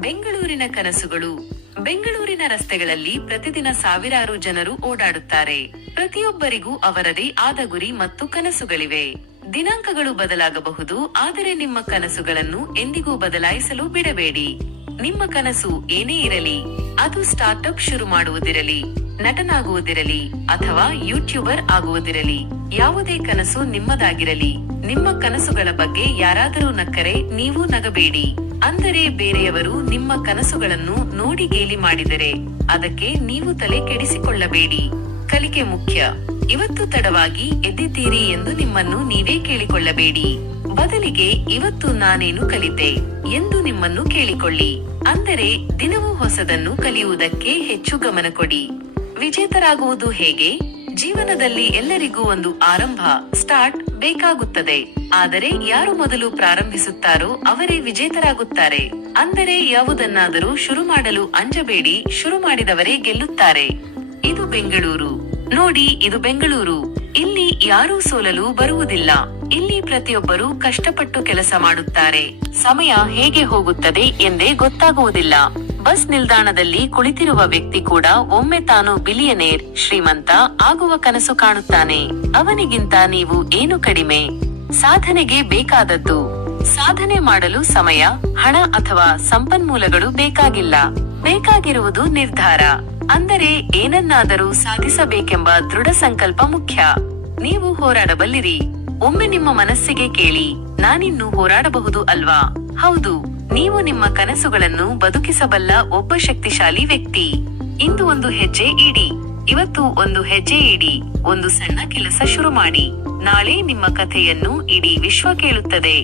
ಬೆಂಗಳೂರಿನ ಕನಸುಗಳು. ಬೆಂಗಳೂರಿನ ರಸ್ತೆಗಳಲ್ಲಿ ಪ್ರತಿದಿನ ಸಾವಿರಾರು ಜನರು ಓಡಾಡುತ್ತಾರೆ. ಪ್ರತಿಯೊಬ್ಬರಿಗೂ ಅವರದೇ ಆದ ಗುರಿ ಮತ್ತು ಕನಸುಗಳಿವೆ. ದಿನಾಂಕಗಳು ಬದಲಾಗಬಹುದು, ಆದರೆ ನಿಮ್ಮ ಕನಸುಗಳನ್ನು ಎಂದಿಗೂ ಬದಲಾಯಿಸಲು ಬಿಡಬೇಡಿ. ನಿಮ್ಮ ಕನಸು ಏನೇ ಇರಲಿ, ಅದು ಸ್ಟಾರ್ಟ್ಅಪ್ ಶುರು ಮಾಡುವುದಿರಲಿ, ನಟನಾಗುವುದಿರಲಿ ಅಥವಾ ಯೂಟ್ಯೂಬರ್ ಆಗುವುದಿರಲಿ, ಯಾವುದೇ ಕನಸು ನಿಮ್ಮದಾಗಿರಲಿ. ನಿಮ್ಮ ಕನಸುಗಳ ಬಗ್ಗೆ ಯಾರಾದರೂ ನಕ್ಕರೆ ನೀವು ನಗಬೇಡಿ. ಅಂದರೆ ಬೇರೆಯವರು ನಿಮ್ಮ ಕನಸುಗಳನ್ನು ನೋಡಿ ಗೇಲಿ ಮಾಡಿದರೆ ಅದಕ್ಕೆ ನೀವು ತಲೆ ಕೆಡಿಸಿಕೊಳ್ಳಬೇಡಿ. ಕಲಿಕೆ ಮುಖ್ಯ. ಇವತ್ತು ತಡವಾಗಿ ಎದ್ದಿದ್ದೀರಿ ಎಂದು ನಿಮ್ಮನ್ನು ನೀವೇ ಕೇಳಿಕೊಳ್ಳಬೇಡಿ. ಬದಲಿಗೆ ಇವತ್ತು ನಾನೇನು ಕಲಿತೆ ಎಂದು ನಿಮ್ಮನ್ನು ಕೇಳಿಕೊಳ್ಳಿ. ಅಂದರೆ ದಿನವೂ ಹೊಸದನ್ನು ಕಲಿಯುವುದಕ್ಕೆ ಹೆಚ್ಚು ಗಮನ ಕೊಡಿ. ವಿಜೇತರಾಗುವುದು ಹೇಗೆ? ಜೀವನದಲ್ಲಿ ಎಲ್ಲರಿಗೂ ಒಂದು ಆರಂಭ, ಸ್ಟಾರ್ಟ್ ಬೇಕಾಗುತ್ತದೆ. ಆದರೆ ಯಾರು ಮೊದಲು ಪ್ರಾರಂಭಿಸುತ್ತಾರೋ ಅವರೇ ವಿಜೇತರಾಗುತ್ತಾರೆ. ಅಂದರೆ ಯಾವುದನ್ನಾದರೂ ಶುರು ಮಾಡಲು ಅಂಜಬೇಡಿ, ಶುರು ಮಾಡಿದವರೇ ಗೆಲ್ಲುತ್ತಾರೆ. ಇದು ಬೆಂಗಳೂರು. ನೋಡಿ, ಇದು ಬೆಂಗಳೂರು. ಇಲ್ಲಿ ಯಾರೂ ಸೋಲಲು ಬರುವುದಿಲ್ಲ. ಇಲ್ಲಿ ಪ್ರತಿಯೊಬ್ಬರೂ ಕಷ್ಟಪಟ್ಟು ಕೆಲಸ ಮಾಡುತ್ತಾರೆ. ಸಮಯ ಹೇಗೆ ಹೋಗುತ್ತದೆ ಎಂದೇ ಗೊತ್ತಾಗುವುದಿಲ್ಲ. ಬಸ್ ನಿಲ್ದಾಣದಲ್ಲಿ ಕುಳಿತಿರುವ ವ್ಯಕ್ತಿ ಕೂಡ ಒಮ್ಮೆ ತಾನು ಬಿಲಿಯನೇರ್, ಶ್ರೀಮಂತ ಆಗುವ ಕನಸು ಕಾಣುತ್ತಾನೆ. ಅವನಿಗಿಂತ ನೀವು ಏನು ಕಡಿಮೆ? ಸಾಧನೆಗೆ ಬೇಕಾದದ್ದು. ಸಾಧನೆ ಮಾಡಲು ಸಮಯ, ಹಣ ಅಥವಾ ಸಂಪನ್ಮೂಲಗಳು ಬೇಕಾಗಿಲ್ಲ. ಬೇಕಾಗಿರುವುದು ನಿರ್ಧಾರ. ಅಂದರೆ ಏನನ್ನಾದರೂ ಸಾಧಿಸಬೇಕೆಂಬ ದೃಢ ಸಂಕಲ್ಪ ಮುಖ್ಯ. ನೀವು ಹೋರಾಡಬಲ್ಲಿರಿ. ಒಮ್ಮೆ ನಿಮ್ಮ ಮನಸ್ಸಿಗೆ ಕೇಳಿ, ನಾನಿನ್ನೂ ಹೋರಾಡಬಹುದು ಅಲ್ವಾ? ಹೌದು, ನೀವು ನಿಮ್ಮ ಕನಸುಗಳನ್ನು ಬದುಕಿಸಬಲ್ಲ ಒಬ್ಬ ಶಕ್ತಿಶಾಲಿ ವ್ಯಕ್ತಿ. ಇಂದು ಒಂದು ಹೆಜ್ಜೆ ಇಡಿ. ಇವತ್ತು ಒಂದು ಹೆಜ್ಜೆ ಇಡಿ. ಒಂದು ಸಣ್ಣ ಕೆಲಸ ಶುರು ಮಾಡಿ. ನಾಳೆ ನಿಮ್ಮ ಕಥೆಯನ್ನು ಇಡೀ ವಿಶ್ವ ಕೇಳುತ್ತದೆ.